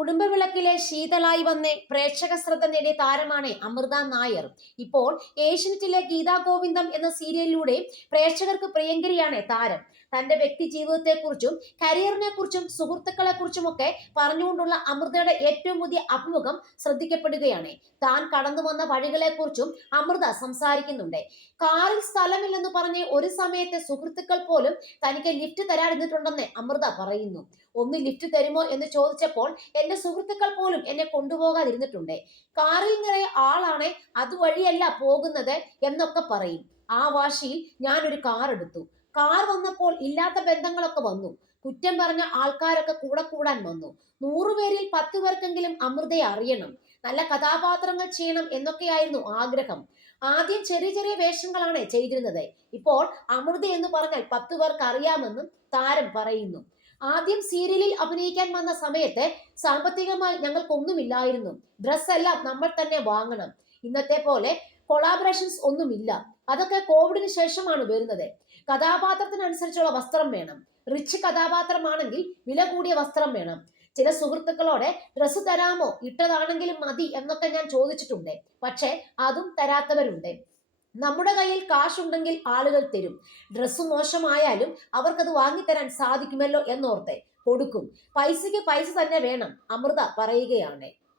കുടുംബവിളക്കിലെ ശീതളായി വന്ന് പ്രേക്ഷക ശ്രദ്ധ നേടിയ താരമാണ് അമൃത നായർ. ഇപ്പോൾ ഏഷ്യനെറ്റിലെ ഗീതാ ഗോവിന്ദം എന്ന സീരിയലിലൂടെ പ്രേക്ഷകർക്ക് പ്രിയങ്കരിയാണ് താരം. തന്റെ വ്യക്തി ജീവിതത്തെക്കുറിച്ചും കരിയറിനെ കുറിച്ചും സുഹൃത്തുക്കളെ കുറിച്ചുമൊക്കെ പറഞ്ഞുകൊണ്ടുള്ള അമൃതയുടെ ഏറ്റവും പുതിയ അഭിമുഖം ശ്രദ്ധിക്കപ്പെടുകയാണ്. താൻ കടന്നു വന്ന വഴികളെക്കുറിച്ചും അമൃത സംസാരിക്കുന്നുണ്ട്. കാറിൽ സ്ഥലമില്ലെന്ന് പറഞ്ഞ് ഒരു സമയത്തെ സുഹൃത്തുക്കൾ പോലും തനിക്ക് ലിഫ്റ്റ് തരാതിരുന്നിട്ടുണ്ടെന്ന് അമൃത പറയുന്നു. ഒന്ന് ലിഫ്റ്റ് തരുമോ? എന്ന് ചോദിച്ചപ്പോൾ സുഹൃത്തുക്കൾ പോലും എന്നെ കൊണ്ടുപോകാതിരുന്നിട്ടുണ്ട്. കാറിൽ നിറയെ ആളാണ് അതുവഴിയല്ല പോകുന്നത് എന്നൊക്കെ പറയും. ആ വാശിയിൽ ഞാൻ ഒരു കാർ എടുത്തു. കാർ വന്നപ്പോൾ ഇല്ലാത്ത ബന്ധങ്ങളൊക്കെ വന്നു. കുറ്റം പറഞ്ഞ ആൾക്കാരൊക്കെ കൂടെ കൂടാൻ വന്നു. നൂറുപേരിൽ പത്തു പേർക്കെങ്കിലും അമൃതയെ അറിയണം. നല്ല കഥാപാത്രങ്ങൾ ചെയ്യണം എന്നൊക്കെയായിരുന്നു ആഗ്രഹം. ആദ്യം ചെറിയ ചെറിയ വേഷങ്ങളാണ് ചെയ്തിരുന്നത്. ഇപ്പോൾ അമൃത എന്ന് പറഞ്ഞാൽ പത്തു പേർക്ക് അറിയാമെന്നും താരം പറയുന്നു. ആദ്യം സീരിയലിൽ അഭിനയിക്കാൻ വന്ന സമയത്ത് സാമ്പത്തികമായി ഞങ്ങൾക്കൊന്നുമില്ലായിരുന്നു. ഡ്രസ് എല്ലാം നമ്മൾ തന്നെ വാങ്ങണം. ഇന്നത്തെ പോലെ കൊളാബറേഷൻസ് ഒന്നുമില്ല. അതൊക്കെ കോവിഡിന് ശേഷമാണ് വരുന്നത്. കഥാപാത്രത്തിനനുസരിച്ചുള്ള വസ്ത്രം വേണം. റിച്ച് കഥാപാത്രമാണെങ്കിൽ വില കൂടിയ വസ്ത്രം വേണം. ചില സുഹൃത്തുക്കളോടെ ഡ്രസ്സ് തരാമോ? ഇട്ടതാണെങ്കിലും മതി എന്നൊക്കെ ഞാൻ ചോദിച്ചിട്ടുണ്ട്. പക്ഷെ അതും തരാത്തവരുണ്ട്. നമ്മുടെ കയ്യിൽ കാശുണ്ടെങ്കിൽ ആളുകൾ തരും. ഡ്രസ്സ് മോശമായാലും അവർക്കത് വാങ്ങിത്തരാൻ സാധിക്കുമല്ലോ എന്നോർത്തെ. കൊടുക്കും. പൈസയ്ക്ക് പൈസ തന്നെ വേണം. അമൃത പറയുകയാണ്.